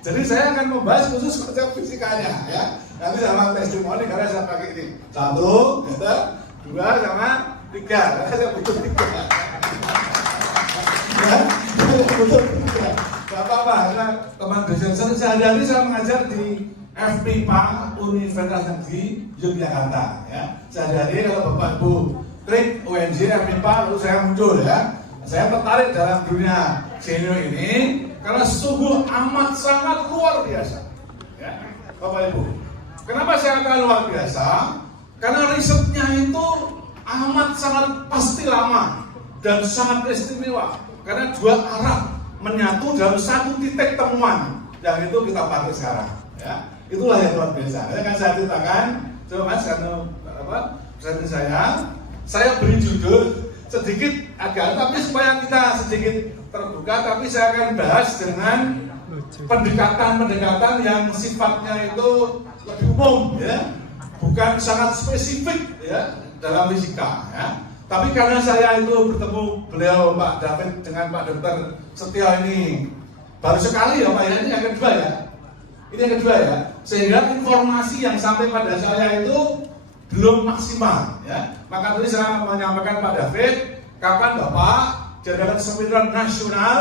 Jadi saya akan membahas khusus konsep fisikanya ya. Nanti sama testimoni karena saya pakai ini 1, 2 sama 3. Karena saya butuh 3. Ya, butuh 3. Gak apa-apa, karena teman dosen sehari-hari saya mengajar di FMIPA Universitas Negeri Yogyakarta ya. Sehari-hari kalau Bapak Ibu klik UNJ FMIPA lalu saya muncul ya. Saya tertarik dalam dunia Genio ini karena sungguh amat sangat luar biasa ya, Bapak Ibu. Kenapa saya katakan luar biasa? Karena risetnya itu amat sangat pasti lama dan sangat istimewa. Karena dua arah menyatu dalam satu titik temuan yang itu kita pakai sekarang ya. Itulah yang luar biasa. Ya kan saya ceritakan, coba Mas karena saya beri judul sedikit agak, tapi supaya kita sedikit terbuka, tapi saya akan bahas dengan pendekatan-pendekatan yang sifatnya itu lebih umum ya, bukan sangat spesifik ya dalam fisika ya. Tapi karena saya itu bertemu beliau Pak David dengan Pak Dr. Setio ini baru sekali ya Pak ya, ini yang kedua ya. Ini yang kedua ya, sehingga informasi yang sampai pada saya itu belum maksimal ya. Maka tadi saya menyampaikan Pak David, kapan Bapak jadikan seminar nasional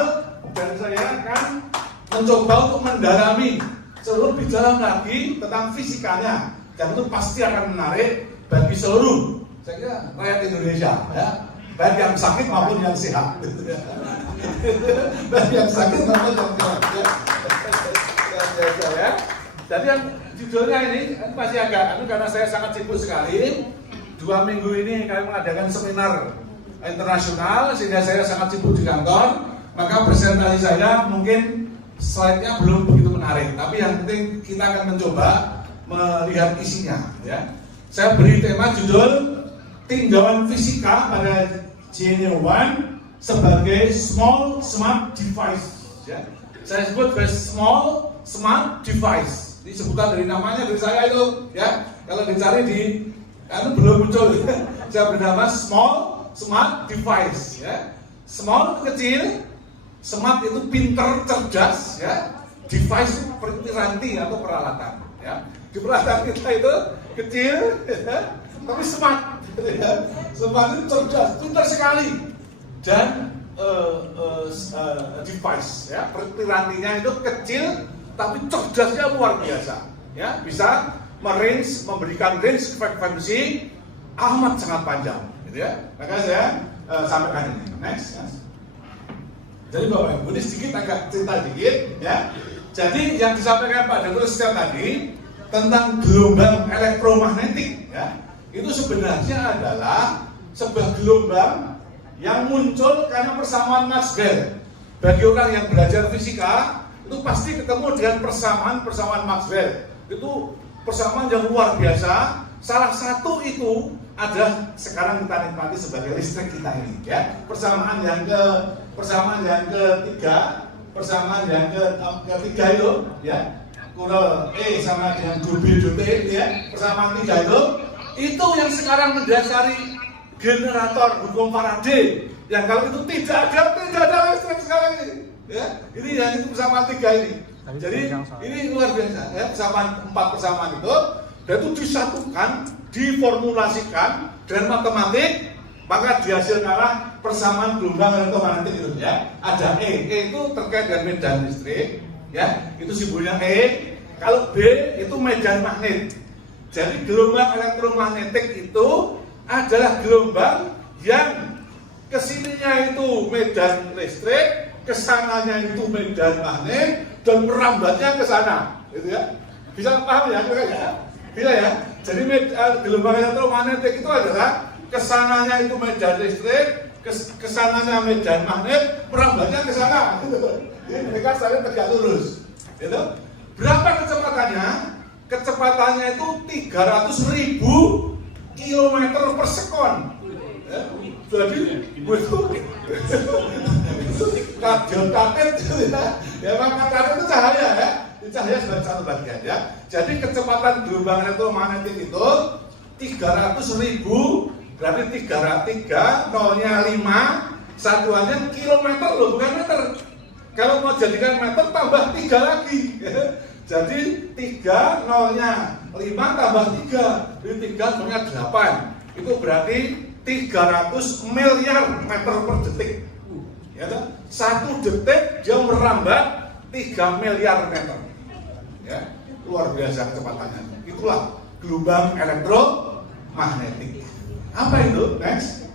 dan saya akan mencoba untuk mendalami lebih dalam lagi tentang fisikanya, dan itu pasti akan menarik bagi seluruh saya kira rakyat Indonesia ya, baik yang sakit maupun yang sehat. Baik yang sakit maupun yang sehat ya. Jadi yang judulnya ini masih agak karena saya sangat sibuk sekali. 2 minggu ini kami mengadakan seminar internasional sehingga saya sangat sibuk di kantor. Maka presentasi saya mungkin slide-nya belum begitu menarik, tapi yang penting kita akan mencoba melihat isinya ya. Saya beri tema judul tinjauan fisika pada Genio 1 sebagai small smart device ya. Saya sebut sebagai small smart device. Ini sebutan dari namanya dari saya itu ya. Kalau dicari di itu belum muncul. Saya bernama small smart device ya. Small itu kecil, smart itu pinter, cerdas ya. Device itu piranti atau peralatan ya. Di peralatan kita itu kecil ya, tapi smart ya. Smart itu cerdas, pinter sekali. Dan device ya, pirantinya itu kecil tapi cerdasnya luar biasa ya, bisa memberikan range frekuensi amat sangat panjang gitu ya. Maka saya sampaikan ini next ya. Jadi Bapak Ibu ini sedikit agak cerita dikit ya. Jadi yang disampaikan Pak Dr. Setio tadi tentang gelombang elektromagnetik ya, itu sebenarnya adalah sebuah gelombang yang muncul karena persamaan Maxwell. Bagi orang yang belajar fisika itu pasti ketemu dengan persamaan Maxwell. Itu persamaan yang luar biasa. Salah satu itu adalah sekarang kita nikmati sebagai listrik kita ini ya. Persamaan yang ketiga itu ya. Kurel E sama dengan B dot T ya. Persamaan 3 itu yang sekarang mendasari generator hukum Faraday yang kalau itu tidak ada listrik sekarang ini ya. Ini yang itu persamaan 3 ini. Jadi ini luar biasa ya, persamaan 4 persamaan itu, dan itu disatukan, diformulasikan dengan matematik, maka dihasilkanlah persamaan gelombang elektromagnetik itu ya. Ada E itu terkait dengan medan listrik ya, itu simbolnya E. Kalau B itu medan magnet. Jadi gelombang elektromagnetik itu adalah gelombang yang kesininya itu medan listrik, kesananya itu medan magnet, dan merambatnya ke sana, gitu ya. Bisa paham ya? Bisa ya? Jadi gelombang elektromagnetik itu adalah kesananya itu medan listrik, kesananya medan magnet, merambatnya ke sana. Ini mereka saling tegak lurus. Gitu. Berapa kecepatannya? Kecepatannya itu 300.000 kilometer per sekon. Ya, jadi itu kaget ya, maka kaget itu cahaya ya, cahaya sebagai satu bagian ya. Jadi kecepatan gelombang elektromagnetik itu 300.000, berarti 3 nolnya 5, satuannya kilometer loh, bukan meter. Kalau mau jadikan meter tambah 3 lagi. Jadi 3 nolnya 5 tambah 3, jadi 3 nolnya 8. Itu berarti 300 miliar meter per detik. Ya, 1 detik dia merambat 3 miliar meter. Ya, luar biasa kecepatannya. Itulah gelombang elektromagnetik. Apa itu? Next.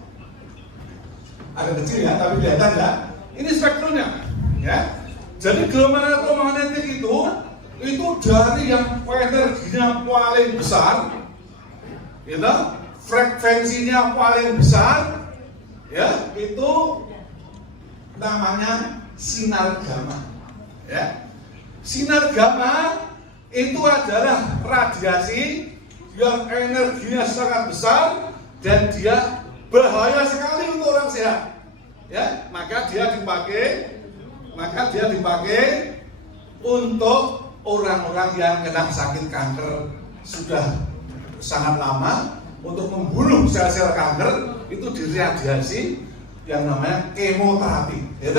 Ada kecil ya, tapi kelihatan ya. Ini spektrumnya. Ya. Jadi gelombang elektromagnetik itu dari yang energinya paling besar, gitu, frekuensinya paling besar, ya, itu namanya sinar gamma. Ya. Sinar gamma itu adalah radiasi yang energinya sangat besar dan dia bahaya sekali untuk orang sehat. Ya, maka dia dipakai untuk orang-orang yang kena sakit kanker sudah sangat lama, untuk membunuh sel-sel kanker itu diradiasi yang namanya kemoterapi. Ya,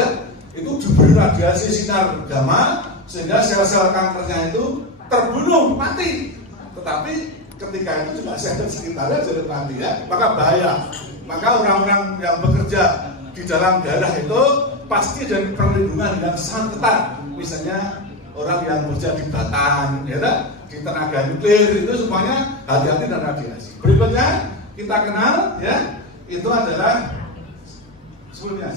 itu diberi radiasi sinar gamma sehingga sel-sel kankernya itu terbunuh, mati. Tetapi ketika itu juga sel sekitarnya jadi mati, ya, maka bahaya. Maka orang-orang yang bekerja di dalam daerah itu pasti dari perlindungan yang sangat ketat. Misalnya orang yang bekerja di Batan, ya, di tenaga nuklir itu semuanya hati-hati dan radiasi. Berikutnya kita kenal, ya, itu adalah sebelumnya.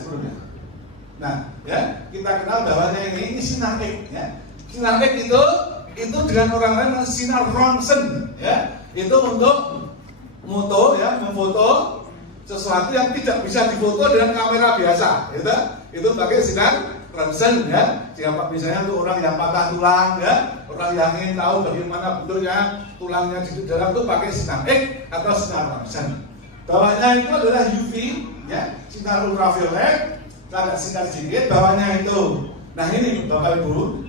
Nah, ya, kita kenal bahwanya ini sinar X, ya. Sinar X itu dengan orang lain sinar Ronsen, ya. Itu untuk memfoto sesuatu yang tidak bisa difoto dengan kamera biasa, gitu. Itu pakai sinar Ronsen, ya. Jika misalnya untuk orang yang patah tulang, ya, orang yang ingin tahu bagaimana bentuknya tulangnya di dalam itu pakai sinar X atau sinar Ronsen. Bawahnya itu adalah UV, ya, sinar ultraviolet. Ada sinar sedikit, bawahnya itu. Nah ini Bapak Ibu,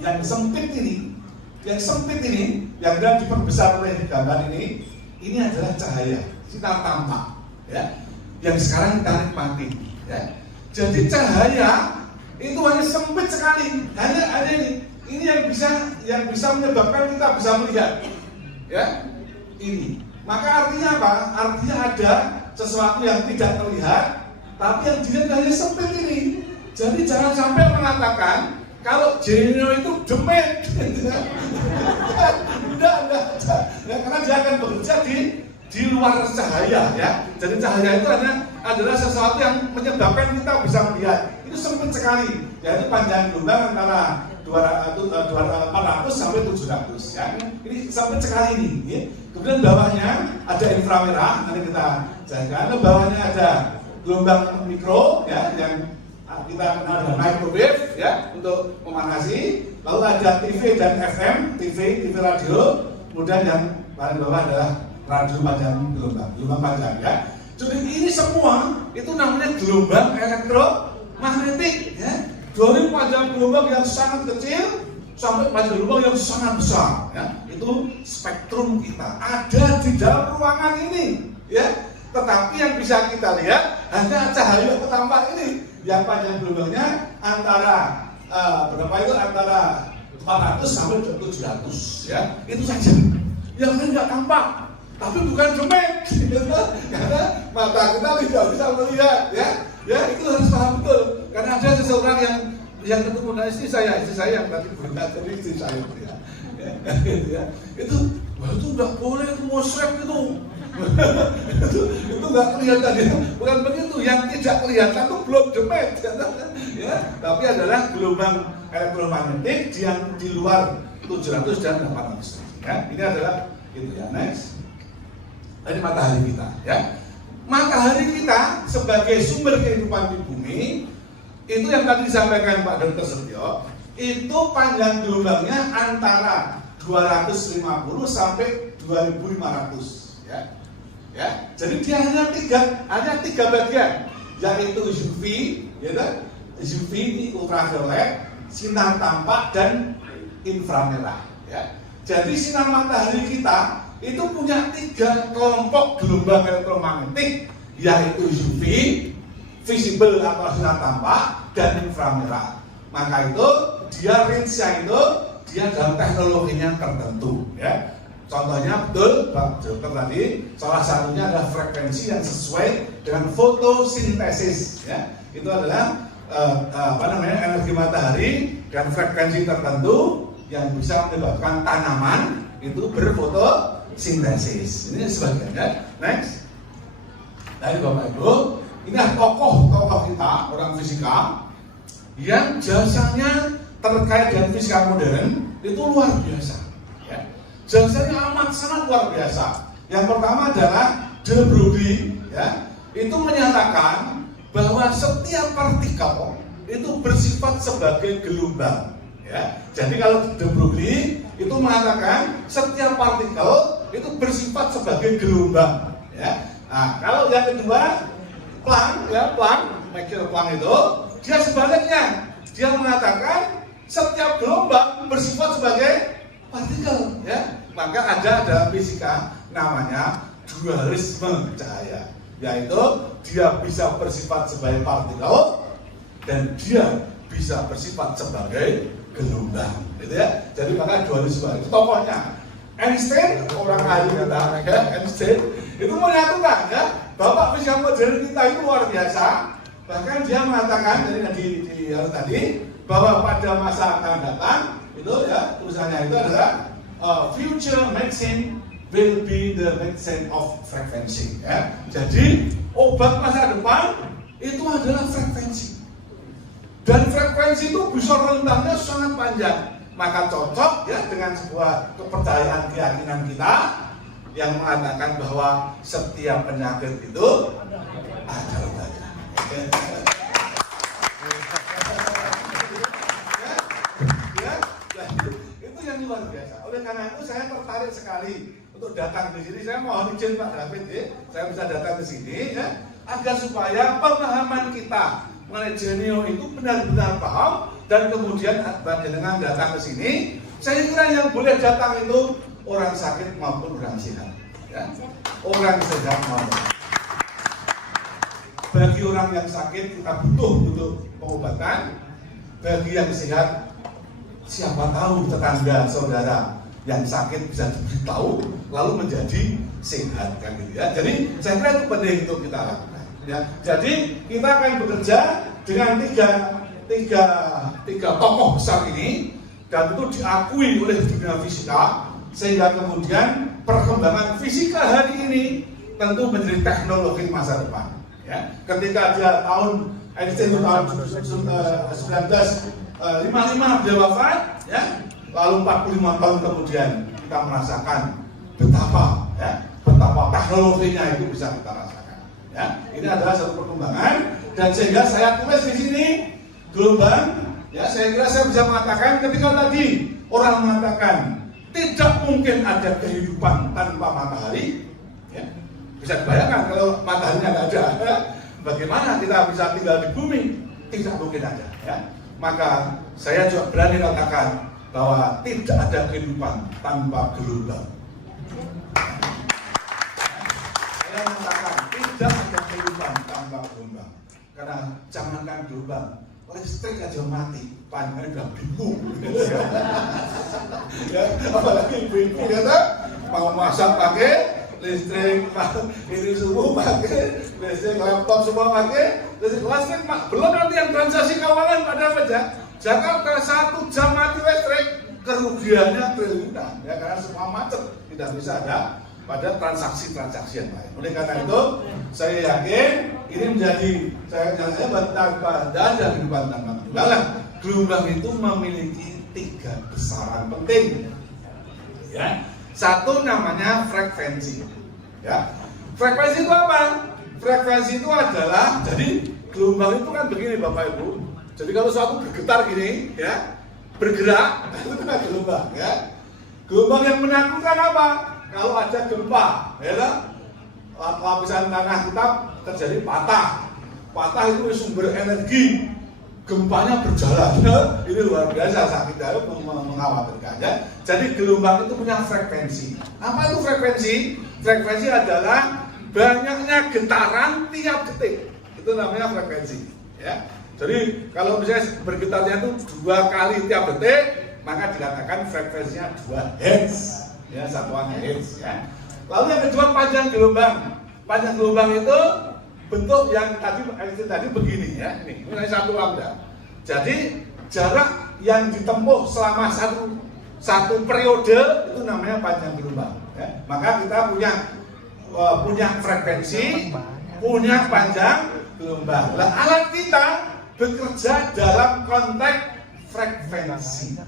yang sempit ini, yang diperbesar oleh gambar ini adalah cahaya, sinar tampak, ya, yang sekarang kita nikmati, ya. Jadi cahaya itu hanya sempit sekali, hanya ini yang bisa menyebabkan kita bisa melihat, ya, ini. Maka artinya apa? Artinya ada sesuatu yang tidak terlihat, tapi yang dilihat hanya sempit ini. Jadi jangan sampai mengatakan kalau Genio itu demit. Enggak. Ya, karena dia akan bekerja di luar cahaya, ya. Jadi cahaya itu adalah sesuatu yang menyebabkan kita bisa melihat. Itu sempit sekali. Yaitu panjang gelombang antara 400 sampai 700, ya. Ini sempit sekali ini, ya. Kemudian bawahnya ada inframerah, nanti kita jaga. Bawahnya ada gelombang mikro, ya, yang kita kenal dengan microwave, ya, untuk memanasi. Lalu ada TV dan FM, TV radio. Kemudian yang paling bawah adalah radio panjang gelombang panjang, ya. Jadi ini semua itu namanya gelombang elektromagnetik, ya. Dari panjang gelombang yang sangat kecil sampai panjang gelombang yang sangat besar, ya. Itu spektrum kita ada di dalam ruangan ini, ya. Tetapi yang bisa kita lihat hanya cahaya ketampak ini. Yang panjang gelombangnya antara antara 400 sampai 700, ya. Itu saja. Yang lain nggak tampak. Tapi bukan demit, karena mata kita tidak bisa melihat, ya. Ya, itu harus paham betul. Karena ada seseorang yang ketemu dengan istri saya yang tadi berita dari istri saya, ya. Ya. Itu nggak boleh, itu musyrik itu. Itu nggak kelihatan, ya. Bukan begitu, yang tidak kelihatan itu belum demit, ya. Tapi adalah gelombang elektromagnetik yang di luar 700 dan 800, ya. Ini adalah itu, ya. Next. Ini matahari kita, ya. Matahari kita sebagai sumber kehidupan di bumi itu yang tadi disampaikan Pak Dr. Setio, itu panjang gelombangnya antara 250 sampai 2500, ya. Ya, jadi dia hanya tiga bagian, yaitu UV, ya, UV ini ultraviolet, sinar tampak dan inframerah, ya. Jadi sinar matahari kita itu punya 3 kelompok gelombang elektromagnetik, yaitu UV, visible atau sinar tampak, dan inframerah. Maka itu dia range-nya itu dia dalam teknologinya tertentu, ya. Contohnya betul Pak Dokter tadi, salah satunya adalah frekuensi yang sesuai dengan fotosintesis, ya. Itu adalah energi matahari dan frekuensi tertentu yang bisa menyebabkan tanaman itu berfotosintesis. Ini sebagiannya. Next. Dari Bapak Ibu, ini tokoh-tokoh kita, orang fisika yang jasanya terkait dengan fisika modern itu luar biasa. Ya. Jasanya amat sangat luar biasa. Yang pertama adalah De Broglie, ya, itu menyatakan bahwa setiap partikel itu bersifat sebagai gelombang. Ya. Jadi kalau De Broglie itu mengatakan setiap partikel itu bersifat sebagai gelombang. Ya. Nah, kalau yang kedua Planck, ya, Michael Planck itu dia sebaliknya, dia mengatakan setiap gelombang bersifat sebagai partikel, ya. Maka ada dalam fisika namanya dualisme cahaya, yaitu dia bisa bersifat sebagai partikel dan dia bisa bersifat sebagai gelombang, gitu ya. Jadi maka dualisme itu tokohnya Einstein, orang ahli kata, ya, Einstein itu menyatakan, ya, bapak fisika modern kita itu luar biasa. Bahkan dia mengatakan dari tadi bahwa pada masa akan datang itu, ya, tulisannya itu adalah future medicine will be the medicine of frequency, ya. Jadi obat masa depan itu adalah frekuensi, dan frekuensi itu bisa rentangnya sangat panjang. Maka cocok, ya, dengan sebuah kepercayaan keyakinan kita yang mengatakan bahwa setiap penyakit itu ada obatnya. Itu yang luar biasa. Oleh karena itu saya tertarik sekali untuk datang di sini. Saya mohon izin Pak David, ya, saya bisa datang ke sini, ya, agar supaya pemahaman kita mengenai Genio itu benar-benar paham, dan kemudian dengan datang ke sini, saya kira yang boleh datang itu orang sakit maupun orang sehat, ya. Orang sehat maupun. Bagi orang yang sakit kita butuh pengobatan. Bagi yang sehat, siapa tahu tetangga saudara yang sakit bisa diberitahu lalu menjadi sehat, kan, gitu, ya. Jadi saya kira itu penting untuk kita lakukan, ya. Jadi kita akan bekerja dengan tiga tokoh besar ini, dan itu diakui oleh dunia fisika, sehingga kemudian perkembangan fisika hari ini tentu menjadi teknologi masa depan, ya. Ketika dia Einstein tahun 1955 dia wafat, ya, lalu 45 tahun kemudian kita merasakan betapa teknologinya itu bisa kita rasakan, ya. Ini adalah satu perkembangan, dan sehingga saya tulis di sini gelombang, ya. Saya kira saya bisa mengatakan ketika tadi orang mengatakan tidak mungkin ada kehidupan tanpa matahari, ya. Bisa dibayangkan kalau mataharinya nggak ada, ya, bagaimana kita bisa tinggal di bumi? Tidak mungkin ada, ya. Maka saya juga berani katakan bahwa tidak ada kehidupan tanpa gelombang. Saya mengatakan tidak ada kehidupan tanpa gelombang, karena jangankan gelombang, listrik aja mati, panjangnya udah bingung. Ya, apalagi ibu-ibu kata mau masak pakai listrik, ini subuh pakai listrik, laptop semua pakai listrik, belum nanti yang transaksi kawalan pada apa, Jakarta 1 jam mati listrik, kerugiannya triliunan, ya, karena semua macet, tidak bisa ada pada transaksi-transaksi yang lain. Oleh karena itu, saya yakin ini menjadi saya ada kehidupan tanpa gelombang. Gelombang itu memiliki 3 besaran penting, ya. Satu namanya frekuensi, ya. Frekuensi itu apa? Frekuensi itu adalah, jadi gelombang itu kan begini Bapak Ibu. Jadi kalau suatu bergetar gini, ya, bergerak, itu kan gelombang, ya. Gelombang yang menakutkan apa? Kalau ada gempa, ya, lapisan tanah kita terjadi patah itu sumber energi, gempanya berjalan, ya. Ini luar biasa, sakit dalam mengkhawatirkan, ya. Jadi gelombang itu punya frekuensi. Apa itu frekuensi? Frekuensi adalah banyaknya getaran tiap detik, itu namanya frekuensi, ya. Jadi kalau misalnya bergetarnya itu 2 kali tiap detik, maka dikatakan frekuensinya 2 Hz, ya, satuan Hz, ya. Lalu yang kedua panjang gelombang. Panjang gelombang itu bentuk yang tadi begini, ya. Ini satu lambda. Jadi jarak yang ditempuh selama satu periode itu namanya panjang gelombang. Ya. Maka kita punya frekuensi, punya panjang gelombang. Nah, alat kita bekerja dalam konteks frekuensi.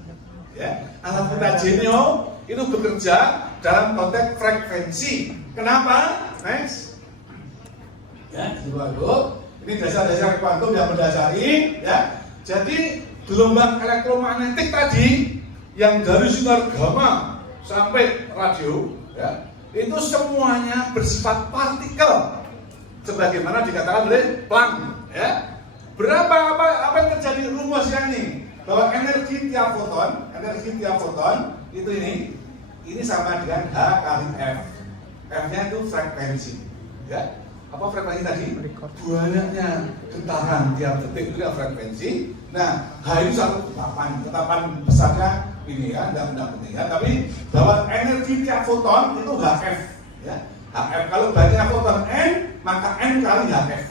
Ya, alat kita Genio itu bekerja dalam konteks frekuensi. Kenapa? Next. Ya, dulu. Ini dasar-dasar kuantum yang mendasari. Ya, jadi gelombang elektromagnetik tadi yang dari sinar gamma sampai radio, ya, itu semuanya bersifat partikel, sebagaimana dikatakan oleh Planck. Ya. Apa yang terjadi rumusnya ini? Bahwa energi tiap foton itu ini sama dengan H kali F. F-nya itu frekuensi. Ya. Apa frekuensi tadi? Banyaknya getaran tiap detik itu frekuensi. Nah, H itu satu tetapan besarnya ini ya, tidak penting ya. Tapi bahwa energi tiap foton itu HF. Ya. HF kalau banyaknya foton N, maka N kali HF.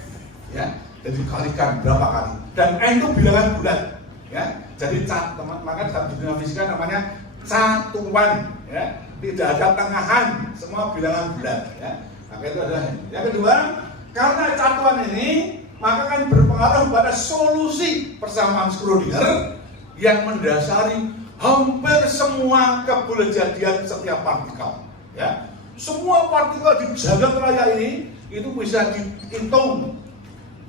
Ya. Jadi kalikan berapa kali? Dan N itu bilangan bulat. Ya. Jadi maka dalam dunia fisika namanya satuan. Ya. Tidak ada tengahan, semua bilangan bulat. Ya. Maka itu adalah yang kedua, karena satuan ini maka kan berpengaruh pada solusi persamaan Schrödinger yang mendasari hampir semua kebolehjadian setiap partikel. Ya. Semua partikel di jagat raya ini itu bisa dihitung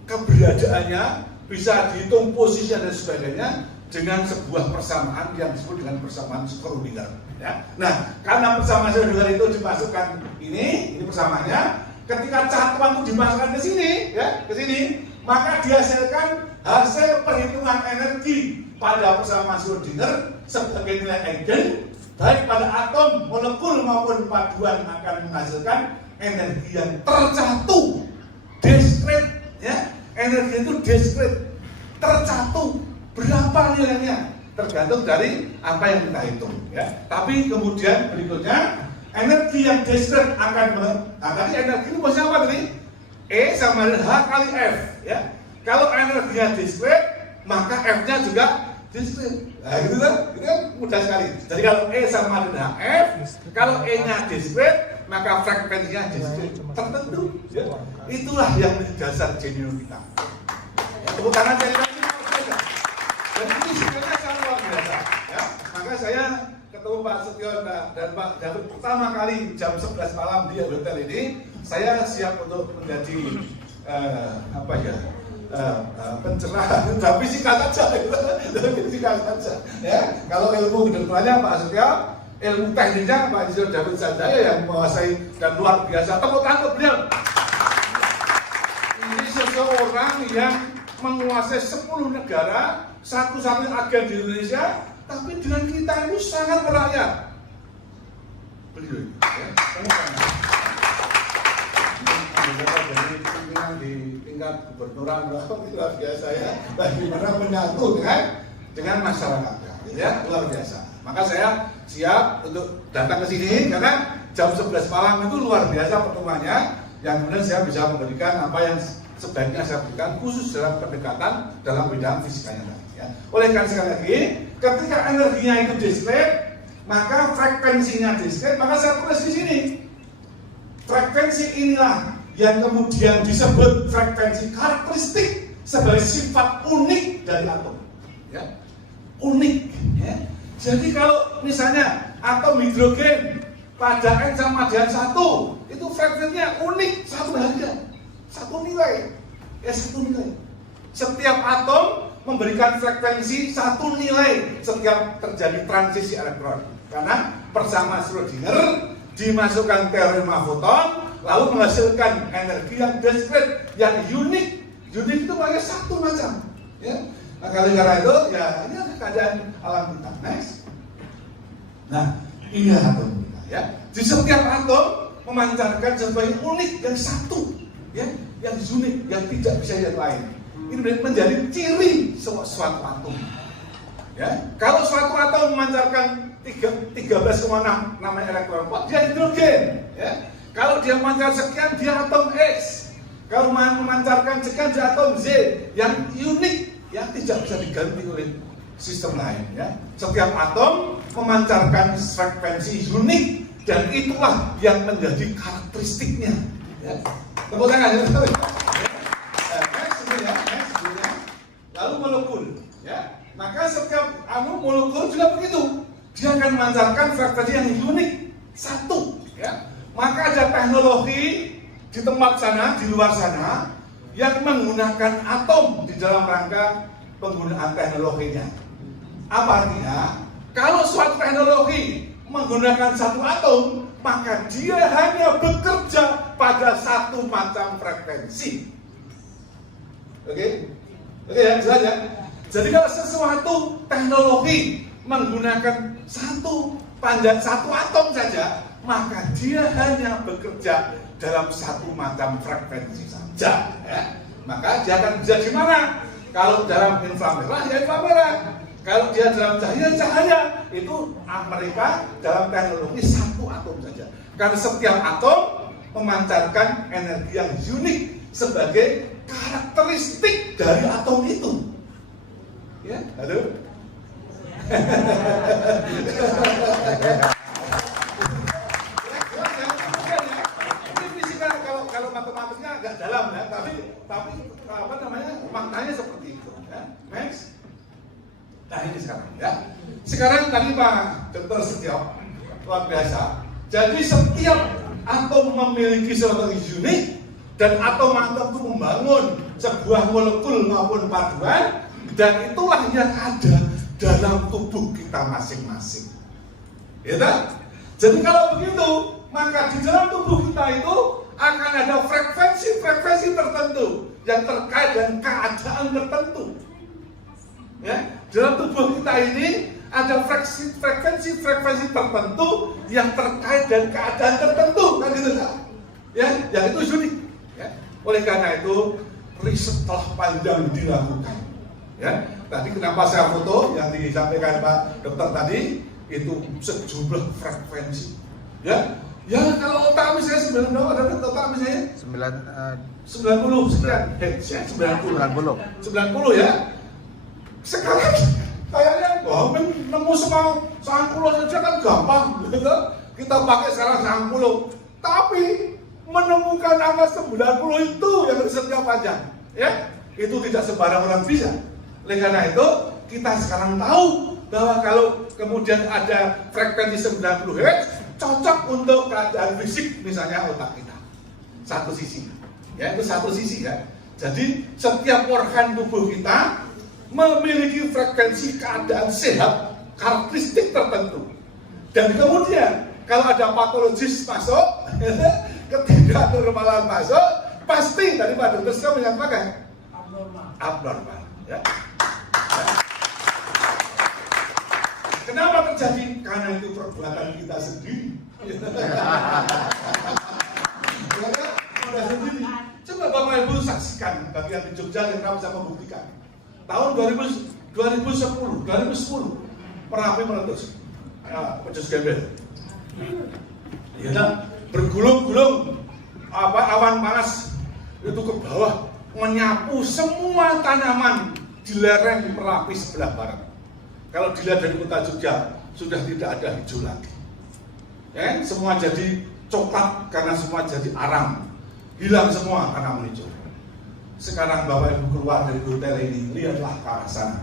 keberadaannya, bisa dihitung posisinya dan sebagainya dengan sebuah persamaan yang disebut dengan persamaan Schrödinger. Ya. Nah, karena persamaan Schrödinger itu dimasukkan ini persamaannya, ketika satuan itu dimasukkan ke sini, ya, ke sini, maka dihasilkan hasil perhitungan energi pada persamaan Schrödinger sebagai nilai Eigen, baik pada atom, molekul maupun paduan akan menghasilkan energi yang tercatu, diskret. Ya, energi itu diskret, tercatu. Berapa nilainya? Tergantung dari apa yang kita hitung. Ya. Tapi kemudian berikutnya energi yang diskret tadi energi itu maksudnya apa tadi? E sama dengan H kali F. Ya. Kalau energinya diskret, maka F-nya juga diskret. Nah, itu kan mudah sekali. Jadi kalau E sama dengan F, kalau E-nya diskret, maka frekuensinya diskret tertentu. Ya. Itulah yang menjadi dasar Genio kita. Ya, tepuk tangan saya kasih. Dan ini sebenarnya sangat luar biasa. Ya. Maka saya ketemu Pak Setio dan Pak David pertama kali jam 11 malam di hotel ini, saya siap untuk menjadi pencerah, tapi singkat saja, ya. Kalau ilmu kedokterannya Pak Setio, ilmu tekniknya Pak Yusuf David Sanjaya yang menguasai dan luar biasa. Tepuk tangan beliau. Ini seseorang yang menguasai 10 negara, satu-satunya agen di Indonesia, tapi dengan kita itu sangat merakyat. Beliau, ya. Jadi pimpinan di tingkat gubernuran luar biasa ya, bagaimana menyatu dengan masyarakat, ya, luar biasa. Maka saya siap untuk datang ke sini karena jam 11 malam itu luar biasa pertemuannya, yang kemudian saya bisa memberikan apa yang sebaiknya saya berikan khusus dalam pendekatan dalam bidang fisikanya. Ya. Oleh karena sekali lagi, ketika energinya itu diskret, maka frekuensinya diskret, maka saya tulis di sini. Frekuensi inilah yang kemudian disebut frekuensi karakteristik sebagai sifat unik dari atom. Ya. Unik. Ya. Jadi kalau misalnya atom hidrogen pada N sama dengan 1, itu frekuensinya unik, satu harga, satu nilai. Ya, satu nilai. Setiap atom memberikan frekuensi satu nilai setiap terjadi transisi elektron. Karena persamaan Schrödinger dimasukkan teorema foton, lalu menghasilkan energi yang diskret, yang unik. Unik itu makanya satu macam. Ya. Nah, karena itu, ya ini adalah keadaan alam kita. Next. Nah, ini atom kita. Ya. Di setiap atom memancarkan sesuatu yang unik, yang satu, ya, yang unik, yang tidak bisa yang lain. ini menjadi ciri suatu atom. Ya, kalau suatu atom memancarkan 13,6 namanya elektron volt, dia hidrogen. Ya, kalau dia memancarkan sekian, dia atom X. Kalau memancarkan sekian, dia atom Z yang unik, yang tidak bisa diganti oleh sistem lain. Ya, setiap atom memancarkan frekuensi unik dan itulah yang menjadi karakteristiknya. Ya, tepuk tangan. Lalu molekul, ya. Maka setiap molekul juga begitu. Dia akan memancarkan frekuensi yang unik satu, ya. Maka ada teknologi di tempat sana, di luar sana yang menggunakan atom di dalam rangka penggunaan teknologinya. Apa artinya? Kalau suatu teknologi menggunakan satu atom, maka dia hanya bekerja pada satu macam frekuensi. Oke? Oke ya, jelas ya. Jadi kalau sesuatu teknologi menggunakan satu atom saja, maka dia hanya bekerja dalam satu macam frekuensi saja. Ya. Maka dia akan bisa di mana? Kalau dalam inframerah, ya inframerah. Kalau dia dalam cahaya, itu mereka dalam teknologi satu atom saja. Karena setiap atom memancarkan energi yang unik sebagai karakteristik dari atom itu. Ya, halo. Ini fisika kalau matematiknya agak dalam ya, tapi apa namanya maknanya seperti itu. Ya. Next. Nah ini sekarang ya. Sekarang tadi Pak Dr. Setio luar biasa. Jadi setiap atom memiliki sesuatu yang unik dan atom-atom itu membangun sebuah molekul maupun paduan. Dan itulah yang ada dalam tubuh kita masing-masing. Ya tak? Jadi kalau begitu, maka di dalam tubuh kita itu akan ada frekuensi tertentu yang terkait dengan keadaan tertentu. Ya, dalam tubuh kita ini ada frekuensi tertentu yang terkait dengan keadaan tertentu, kan gitu tak? Ya, yang itu unik. Ya. Oleh karena itu, riset telah panjang dilakukan. Ya, tadi kenapa saya foto yang disampaikan Pak Dokter tadi itu sejumlah frekuensi. Ya, ya kalau otak misalnya 90 ada otak misalnya 90 sekian, 90 ya. Sekarang kayaknya wah nemu semua 90 saja kan gampang, gitu. Kita pakai sekarang 90, tapi menemukan angka 90 itu yang risetnya panjang, ya itu tidak sembarang orang bisa. Oleh karena itu, kita sekarang tahu bahwa kalau kemudian ada frekuensi 90 Hz, cocok untuk keadaan fisik, misalnya otak kita. Satu sisi, ya itu satu sisi ya. Jadi setiap organ tubuh kita memiliki frekuensi keadaan sehat, karakteristik tertentu. Dan kemudian kalau ada patologis masuk, ketidaknormalan masuk, pasti tadi Pak Dokter sudah menyampaikan abnormal. Ya. Kenapa terjadi? Karena itu perbuatan kita sendiri. Coba Bapak Ibu saksikan bagian di Jogja yang bisa membuktikan. Tahun 2010 Merapi meletus, Pecus Gembel. Ya, bergulung-gulung awan panas itu ke bawah menyapu semua tanaman di lereng Merapi sebelah barat. Kalau dilihat dari kota Jogja sudah tidak ada hijau lagi. Ya, semua jadi coklat karena semua jadi aram, hilang semua tanaman hijau. Sekarang Bapak Ibu keluar dari hotel ini, lihatlah ke arah sana,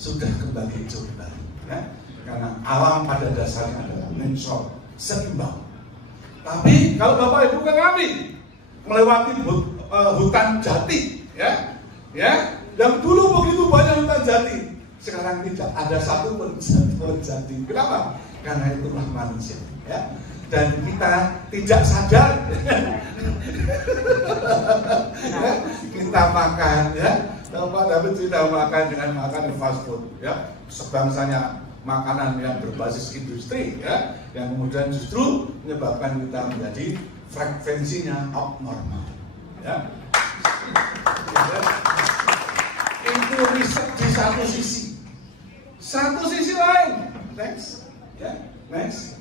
sudah kembali hijau kembali. Ya, karena alam pada dasarnya adalah natural, seimbang. Tapi kalau Bapak Ibu ke kami melewati hutan jati, ya, yang dulu begitu banyak hutan jati, sekarang tidak ada satu pun jati. Kenapa? Karena itulah manusia, ya. Dan kita tidak sadar, ya, kita makan, ya. Bapak David kita makan dengan makanan fast food, ya. Sebangsanya makanan yang berbasis industri, ya, yang kemudian justru menyebabkan kita menjadi frekuensinya abnormal, ya. itu riset di satu sisi. Satu sisi lain, next, ya, next.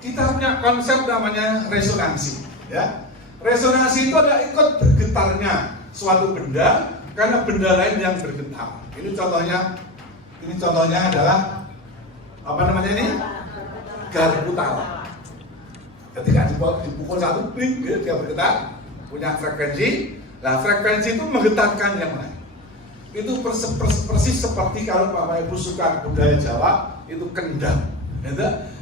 Kita punya konsep namanya resonansi, ya. Resonansi itu adalah ikut bergetarnya suatu benda karena benda lain yang bergetar. Ini contohnya adalah apa namanya ini? Garis utara. Ketika dipukul satu, bling, dia bergetar, punya frekuensi. Nah, frekuensi itu menggetarkan yang lain. Itu persis seperti kalau Bapak Ibu suka budaya Jawa, itu kendang.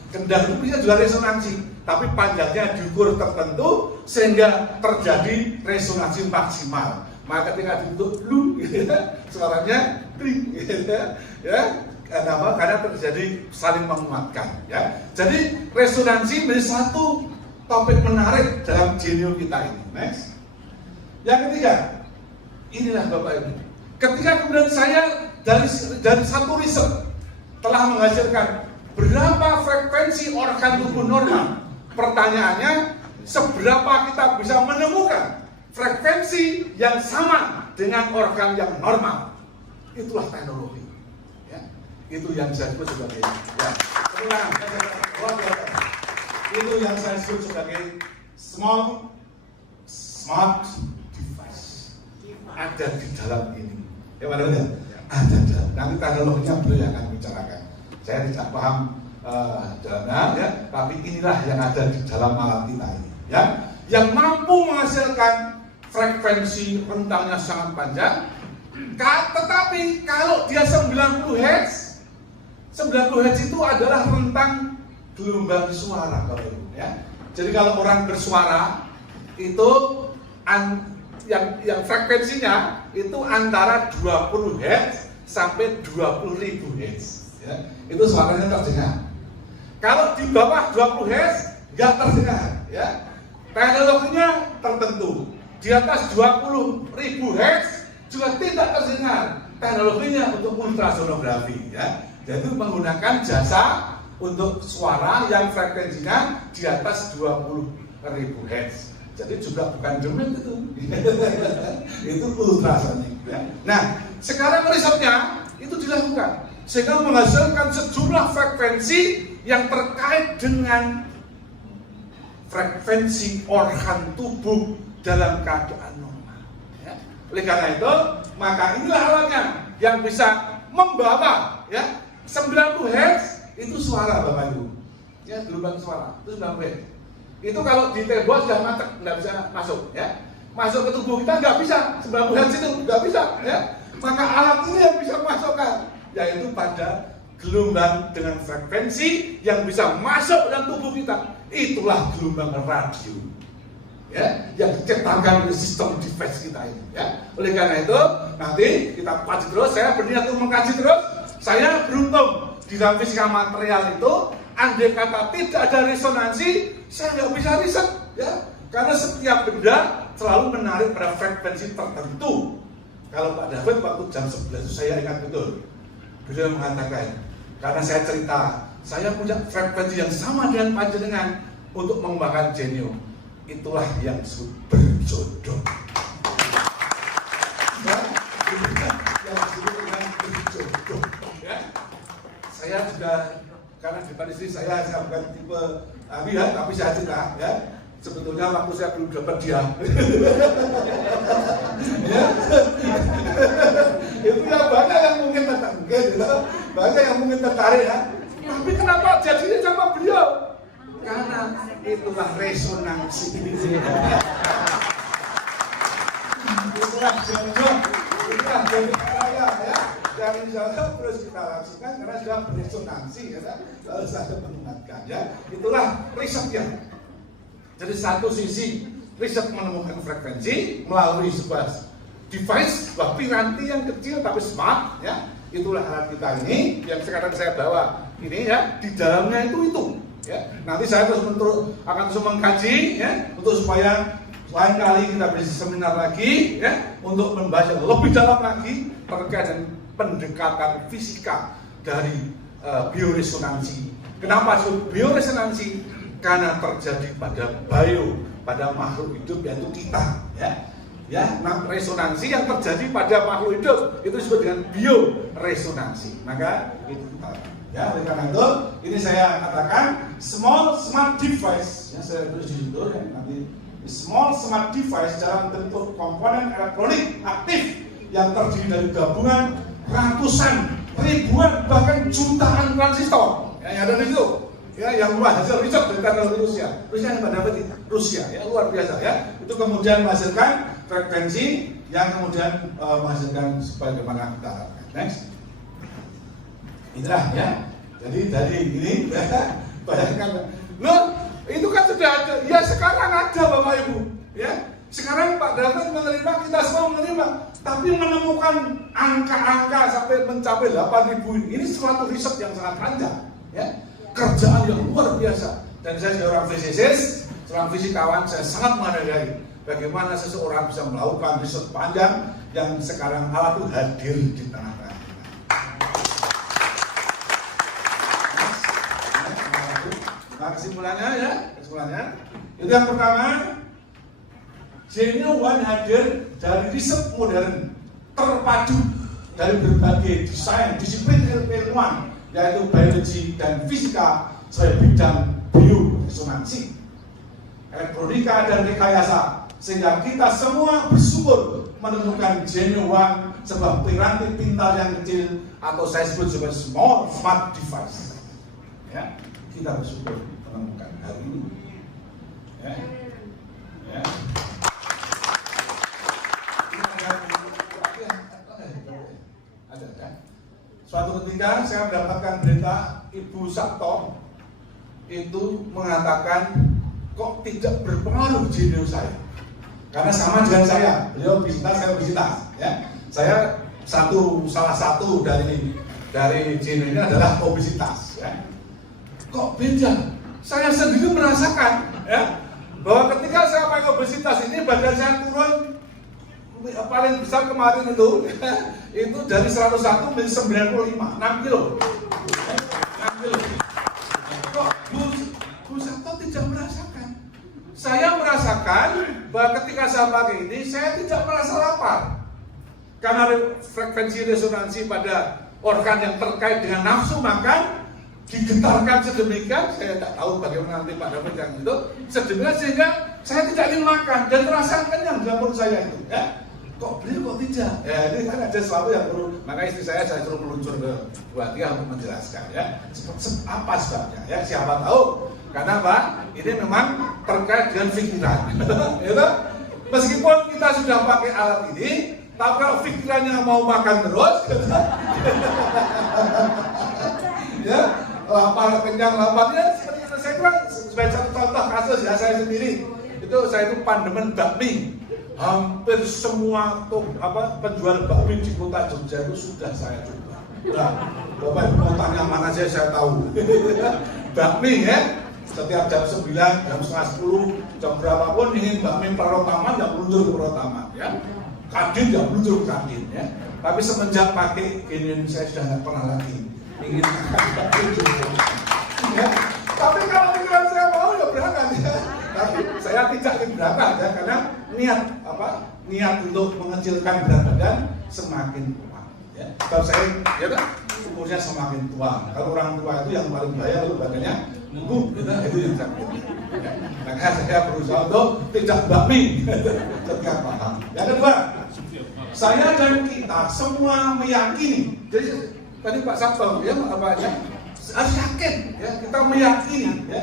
Kendang itu punya juga resonansi, tapi panjangnya diukur tertentu sehingga terjadi resonansi maksimal. Maka ketika ditutup lu, suaranya kling, ya. Kenapa? Karena terjadi saling menguatkan. Ya. Jadi resonansi menjadi satu topik menarik dalam Genio kita ini. Next. Yang ketiga, inilah Bapak Ibu. Ketika kemudian saya dari satu riset telah menghasilkan berapa frekuensi organ tubuh normal. Pertanyaannya, seberapa kita bisa menemukan frekuensi yang sama dengan organ yang normal? Itulah teknologi. Ya. Itu yang saya sebut sebagai itu yang saya sebut sebagai smart device. Ada di dalam ini. Ya, mana-mana? Ada dalam. Nanti teknologinya beliau yang akan bicarakan. Saya tidak paham dalamnya, ya, tapi inilah yang ada di dalam alat kita ini, ya, yang mampu menghasilkan frekuensi rentangnya sangat panjang. Tetapi kalau dia 90 Hz, 90 Hz itu adalah rentang gelombang suara, Bapak Ibu, ya. Jadi kalau orang bersuara itu yang frekuensinya itu antara 20 Hz sampai 20.000 Hz, ya. Itu suaranya terdengar. Kalau di bawah 20 Hz nggak terdengar, ya. Teknologinya tertentu. Di atas 20.000 Hz juga tidak terdengar. Teknologinya untuk ultrasonografi, ya. Yaitu menggunakan jasa untuk suara yang frekuensinya di atas 20.000 Hz. Jadi juga bukan demit itu. Itu ultrasonik, ya. Nah, sekarang risetnya itu dilakukan sehingga menghasilkan sejumlah frekuensi yang terkait dengan frekuensi organ tubuh dalam keadaan normal, ya. Oleh karena itu, maka inilah alatnya yang bisa membawa, ya, 90 Hz itu suara, Bapak Ibu, ya, gelombang suara itu 90 Hz. Itu kalau di tembok sudah macet, nggak bisa masuk, ya. Masuk ke tubuh kita nggak bisa, 90 Hz itu nggak bisa, ya. Maka alat ini yang bisa masukkan, yaitu pada gelombang dengan frekuensi yang bisa masuk dalam tubuh kita. Itulah gelombang radio, ya, yang diciptakan oleh sistem device kita ini, ya. Oleh karena itu, nanti kita kaji terus. Saya berniat untuk mengkaji terus. Saya beruntung di dalam fisika material itu, andai kata tidak ada resonansi, saya nggak bisa riset, ya. Karena setiap benda selalu menarik pada frekuensi tertentu. Kalau Pak David waktu jam 11 itu saya ingat betul, beliau mengatakan, karena saya cerita, saya punya frekuensi yang sama dengan panjenengan untuk mengembangkan Genio. Itulah yang disebut berjodoh. Ya, yang disebut dengan berjodoh. Ya. Saya juga, karena di depan istri saya bukan tipe ya, tapi saya cerita, ya. Sebetulnya waktu saya belum dapat dia. Ya. Itu ya banyak yang mungkin banyak yang mungkin tertarik, ya. Tapi kenapa jadinya sama beliau? Karena itulah resonansi. Itulah jodoh, itulah jodoh saya, ya. Dan insya Allah terus kita langsungkan karena sudah beresonansi, ya. Lalu saya mengingatkan, ya. Itulah risetnya. Jadi satu sisi riset menemukan frekuensi melalui sebuah device, sebuah piranti yang kecil tapi smart, ya. Itulah alat kita ini yang sekarang saya bawa ini, ya. Di dalamnya itu, ya. Nanti saya akan terus mengkaji, ya, untuk supaya lain kali kita bisa seminar lagi, ya, untuk membahas lebih dalam lagi terkait dengan pendekatan fisika dari bioresonansi. Kenapa disebut bioresonansi? Karena terjadi pada pada makhluk hidup, yaitu kita, ya. Ya, nah, resonansi yang terjadi pada makhluk hidup itu disebut dengan bioresonansi. Maka itu ya, oleh karena itu ini saya katakan small smart device. Ya, saya tulis di situ ya, nanti small smart device dalam bentuk komponen elektronik aktif yang terdiri dari gabungan ratusan, ribuan, bahkan jutaan transistor yang ada di situ. Ya, yang luar hasil riset dari teknologi Rusia. Rusia yang pada apa? Rusia, ya luar biasa ya. Itu kemudian menghasilkan frekuensi yang kemudian menghasilkan sebagaimana kita harapkan. Next. Inilah ya. Jadi dari ini bayangkan, loh itu kan sudah ada. Ya sekarang ada Bapak Ibu. Ya sekarang Pak David menerima, kita semua menerima. Tapi menemukan angka-angka sampai mencapai 8.000 ini suatu riset yang sangat panjang. Ya. Kerjaan yang luar biasa. Dan saya seorang fisikis, seorang fisikawan, saya sangat menghargai bagaimana seseorang bisa melakukan riset panjang yang sekarang alat itu hadir di tengah-tengah. Nah kesimpulannya ya, itu yang pertama, Genuine hadir dari riset modern terpadu dari berbagai desain disiplin ilmuwan, yaitu biologi dan fisika sebagai bidang bioresonansi, elektronika dan rekayasa, sehingga kita semua bersyukur menemukan Genuine, sebuah piranti pintar yang kecil atau saya sebut sebagai small smart device. Ya, kita bersyukur menemukan hal ini. Ya. Ya. Suatu ketika saya mendapatkan berita Ibu Sabto itu mengatakan kok tidak berpengaruh jenius saya, karena sama dengan saya, beliau obesitas, saya obesitas. Ya, saya salah satu dari jenius ini adalah obesitas. Ya. Kok beda? Saya sendiri merasakan, ya, bahwa ketika saya pakai obesitas ini badan saya turun paling besar kemarin itu dari 101 menjadi 95, 6 kilo. 6 kilo. Kok Bu Sabto tidak merasakan? Saya merasakan bahwa ketika saya pakai ini, saya tidak merasa lapar. Karena frekuensi resonansi pada organ yang terkait dengan nafsu makan digetarkan sedemikian, saya tidak tahu bagaimana nanti Pak David yang itu, sedemikian sehingga saya tidak ingin makan dan terasa kenyang dalam perut saya itu. Ya. Kok beliau kok tidak? Ya ini kan ada sesuatu yang perlu, maka istri saya suruh meluncur ke Bu Atia untuk menjelaskan ya apa sebabnya ya, siapa tahu karena Pak ini memang terkait dengan pikiran. Ya, meskipun kita sudah pakai alat ini, tapi kalau pikirannya mau makan terus, ya lapar kenyang laparnya, saya kira sebagai satu contoh kasus ya saya sendiri itu saya itu pandemen bakmi. Hampir semua penjual bakmi di kota Jogja itu sudah saya coba. Nah, Bapak Ibu mau tanya mana saya tahu. Bakmi ya, setiap jam 9, jam setengah 10, jam berapapun ingin bakmi Prarotaman, yang meluncur ke Prarotaman ya. Kadin yang meluncur ke Kadin ya. Tapi semenjak pakai gini saya sudah nggak pernah lagi ingin makan bakmi ya. Tapi kalau pikiran saya mau ya berangkat ya. Tapi saya tidak ingin berangkat ya, karena niat untuk mengecilkan berat badan semakin kuat. Ya. Kalau saya ya kan umurnya semakin tua. Kalau orang tua itu yang paling bahaya kalau badannya nunggu, itu yang sakit. Ya. Maka saya berusaha untuk tidak bakmi. Tetap paham. Yang kedua, saya dan kita semua meyakini. Jadi tadi Pak Sabto ya harus yakin ya, kita meyakini ya.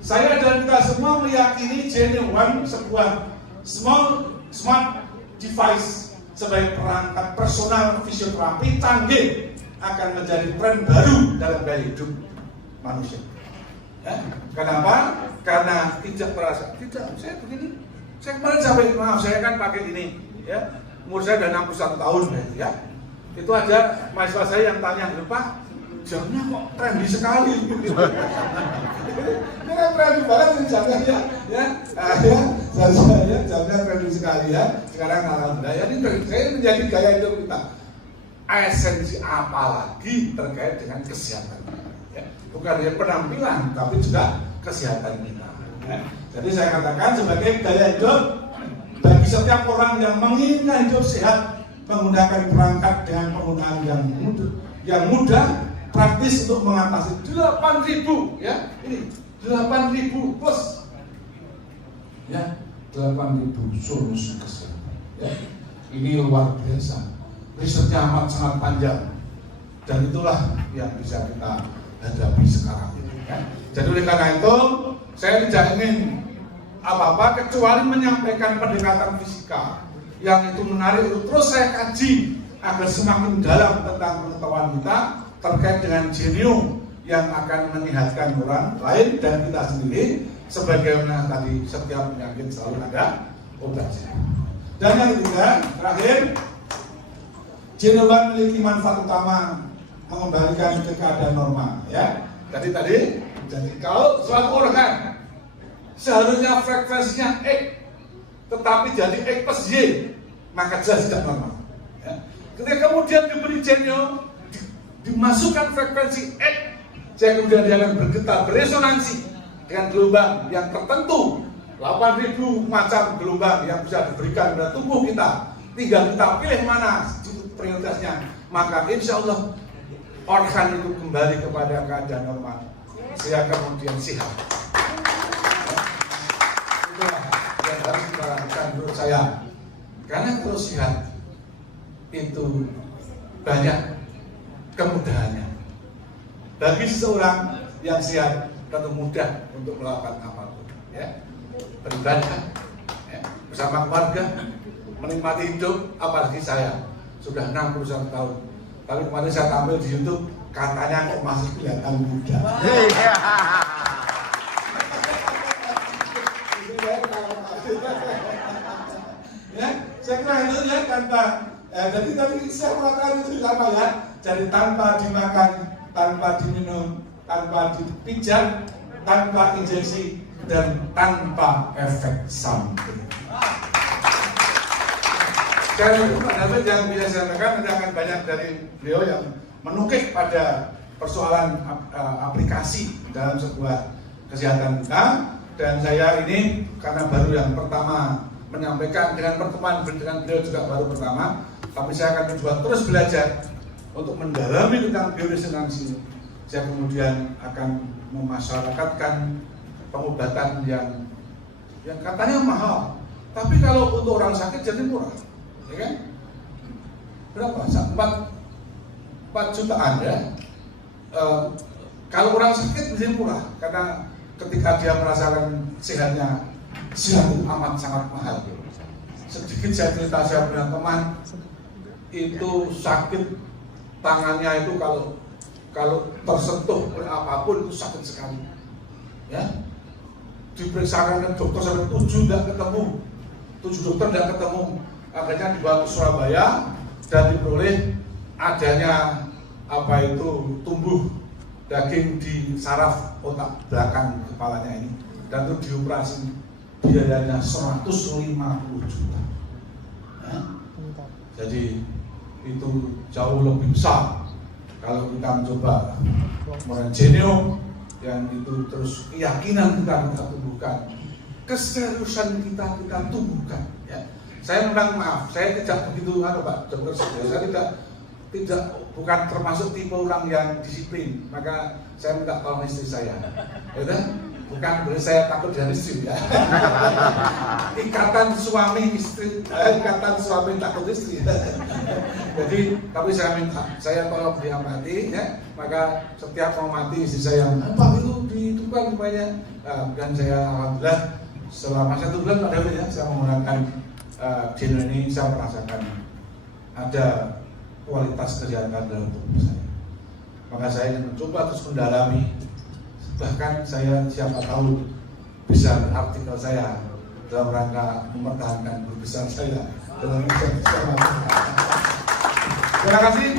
Saya dan kita semua meyakini Genuine sebuah smart device sebagai perangkat personal fisioterapi canggih akan menjadi tren baru dalam gaya hidup manusia. Ya. Kenapa? Karena tidak merasa saya begini. Saya kemarin sampai maaf saya kan pakai ini ya. Umur saya sudah 61 tahun ya. Itu ada mahasiswa saya yang tanya, Pak, jamnya kok trendy sekali. Ini kan trendy banget ini jamnya ya. Jamnya trendy sekali ya. Sekarang alhamdulillah ya, ini saya menjadi gaya hidup kita. Esensi apalagi terkait dengan kesehatan kita. Ya. Bukan hanya penampilan, tapi juga kesehatan kita. Ya. Jadi saya katakan sebagai gaya hidup bagi setiap orang yang menginginkan hidup sehat menggunakan perangkat dengan penggunaan yang mudah, praktis untuk mengatasi 8.000 ya, ini 8.000 plus ya, 8.000 solusi kesehatan ya. Ini luar biasa, risetnya amat sangat panjang dan itulah yang bisa kita hadapi sekarang ya. Jadi oleh karena itu saya tidak ingin apa-apa kecuali menyampaikan pendekatan fisika yang itu menarik, itu terus saya kaji agar semakin dalam tentang pengetahuan kita terkait dengan genome yang akan menyehatkan orang lain dan kita sendiri. Sebagaimana tadi, setiap penyakit selalu ada obatnya. Dan yang ketiga, terakhir, genome memiliki manfaat utama mengembalikan ke keadaan normal ya. Jadi kalau suatu organ seharusnya frekuensinya X, tetapi jadi X plus Y, maka jelas tidak normal ya. Ketika kemudian diberi genome, dimasukkan frekuensi X, saya kemudian dia akan bergetar, beresonansi dengan gelombang yang tertentu, 8.000 macam gelombang yang bisa diberikan pada tubuh kita. Tinggal kita pilih mana prioritasnya, maka insya Allah organ itu kembali kepada keadaan normal, sehingga kemudian sehat. Itulah yang harus kita lakukan menurut saya. Karena kalau sehat itu banyak kemudahannya. Bagi seseorang yang sehat tentu mudah untuk melakukan apapun ya. Beribadah ya, bersama keluarga, menikmati hidup, apalagi saya sudah 61 tahun. Tapi kemarin saya tampil di YouTube, katanya kok masih kelihatan muda. Ya, saya kira itu ya tanpa jadi tadi saya mengatakan itu apa ya? Jadi tanpa dimakan, tanpa diminum, tanpa dipijat, tanpa injeksi, dan tanpa efek samping. Dan itu Pak David yang bisa saya sampaikan, nanti akan banyak dari beliau yang menukik pada persoalan aplikasi dalam sebuah kesehatan kita. Dan saya ini karena baru yang pertama menyampaikan dengan pertemuan dengan beliau juga baru pertama, tapi saya akan mencoba terus belajar untuk mendalami tentang bioresonansi. Saya kemudian akan memasyarakatkan pengobatan yang katanya mahal, tapi kalau untuk orang sakit jadi murah, ya kan? Berapa? 4 jutaan ya. Kalau orang sakit jadi murah, karena ketika dia merasakan sehatnya, sehat itu amat sangat mahal. Sedikit saya cerita, saya punya teman itu sakit tangannya itu kalau tersentuh oleh apapun itu sakit sekali, ya. Diperiksakan dokter sampai 7 dokter tidak ketemu, akhirnya dibawa ke Surabaya dan diperoleh adanya tumbuh daging di saraf otak belakang kepalanya ini, dan itu dioperasi, biayanya 150 juta ya. Jadi itu jauh lebih besar kalau kita mencoba menggunakan genome yang itu, terus keyakinan kita tumbuhkan, keseriusan kita tumbuhkan ya. Saya memang maaf, saya tidak begitu Pak Dokter, saya tidak bukan termasuk tipe orang yang disiplin, maka saya minta tolong istri saya ya, bukan berarti saya takut dari istri ya. Ikatan suami istri, ikatan suami takut istri. Jadi, tapi saya minta, saya tolong diamati ya. Maka setiap mau mati istri saya, Pak itu ditukar rupanya. Dan saya alhamdulillah selama 1 bulan Pak David ya, saya menggunakan genome ini, saya merasakan ada kualitas kesehatan dalam tubuh saya. Maka saya ingin mencoba terus mendalami. Bahkan saya siapa tahu bisa artikel saya dalam rangka mempertahankan guru besar saya dalam Terima kasih.